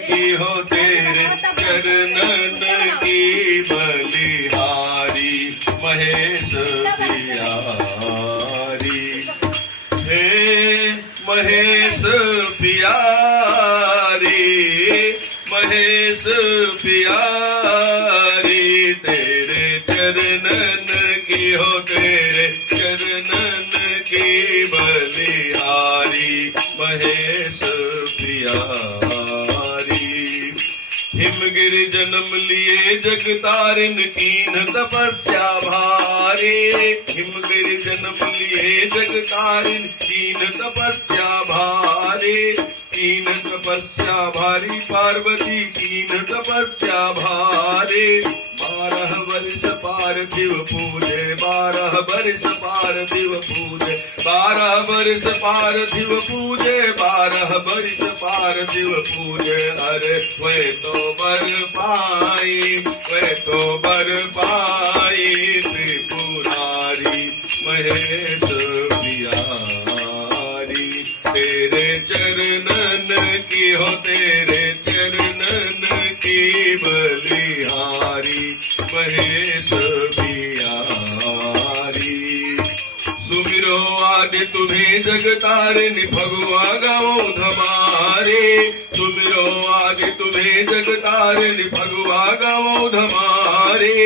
की हो तेरे चरणन की बलिहारी महेश प्यारी। हे महेश प्यारी महेश प्यारी, तेरे चरणन की हो तेरे चरणन की बलिहारी महेश प्यारी। हिमगिरि जन्म लिए जग तारिन कीन तपस्या भारे, हिमगिरि जन्म लिए जग तारिन कीन तपस्या भारे, कीन तपस्या भारी पार्वती कीन तपस्या भारे। 12 वर्ष पार्थिव पूजे 12 वर्ष पार्थिव पूजे 12 वर्ष पार्थिव पूजे 12 वर्ष पार्थिव पूजे। अरे वे तो बर पाई वे तो बर पाई त्रिपुरारी महेश प्यारी। तेरे चरणन की हो तेरे चरणन की बलिहारी महेश प्यारी। सुमिरो आदि तुम्हें जगतारिणी भगवा गाओ धमारे, सुमिरो आदि तुम्हें जगतारिणी भगवा गाओ धमारे।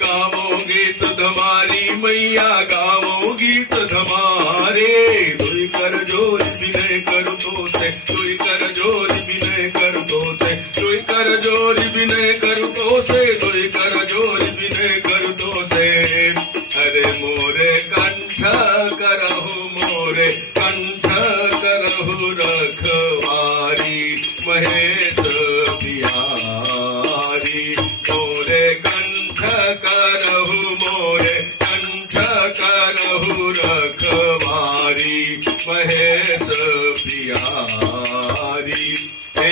गावो गीत धमारी मैया गावो गीत धमारे। दुई कर जोर विनय कर दो से दुई कर जोर विनय कर दो से दुई कर जोर विनय कर दो से दुई कर जोर विनय कर दो से। अरे मोरे कंठ करहु मोरे कंठ करहु रखवारी महेश प्यारी। मोरे कंठ करहु मोरे कंठ करहु रखवारी महेश प्यारी। हे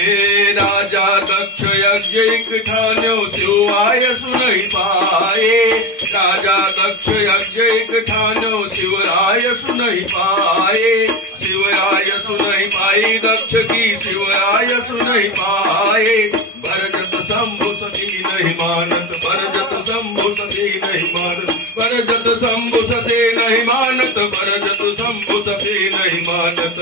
राजा दक्ष यज्ञ ठान्यो शिवाय सुनहि पाए, राजा दक्ष यज्ञ ठान्यो शिवराय सुनहि पाए। शिवराय सुनहि पाई दक्ष की शिवराय सुनहि पाए। भरजत शंभु सती नहीं मानत भरजत शंभु सती नहीं मानत भरजत शंभु सती नहीं मानत भरजत शंभु सती नहीं मानत।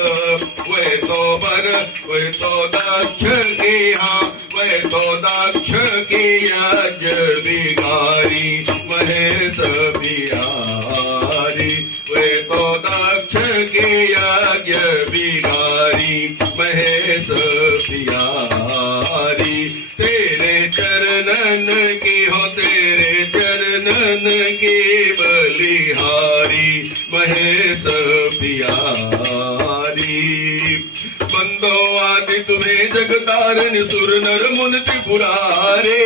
वे तो बर वे तो दक्ष के हाँ वे तो दक्ष की यज्ञ बिगारी महेश बिहारी। वे तो दक्ष के यज्ञ बिगारी महेश बिहारी। तेरे चरणन की हो तेरे चरणन की बलिहारी महेश बिहारी। बंदो आदि तुम्हें जगतारिणी सुर नर मुनि त्रिपुरारे,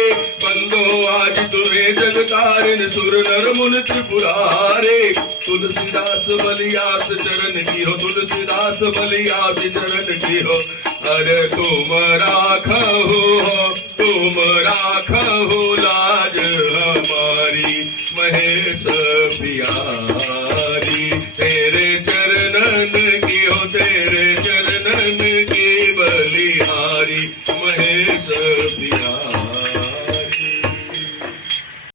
बंदो आदि तुम्हें जगतारिणी सुर नर मुनि त्रिपुरारे। तुलसीदास बलियास चरण की हो तुलसीदास बलियास चरण की हो। अरे तुम राखो लाज हमारी महेश प्यारी।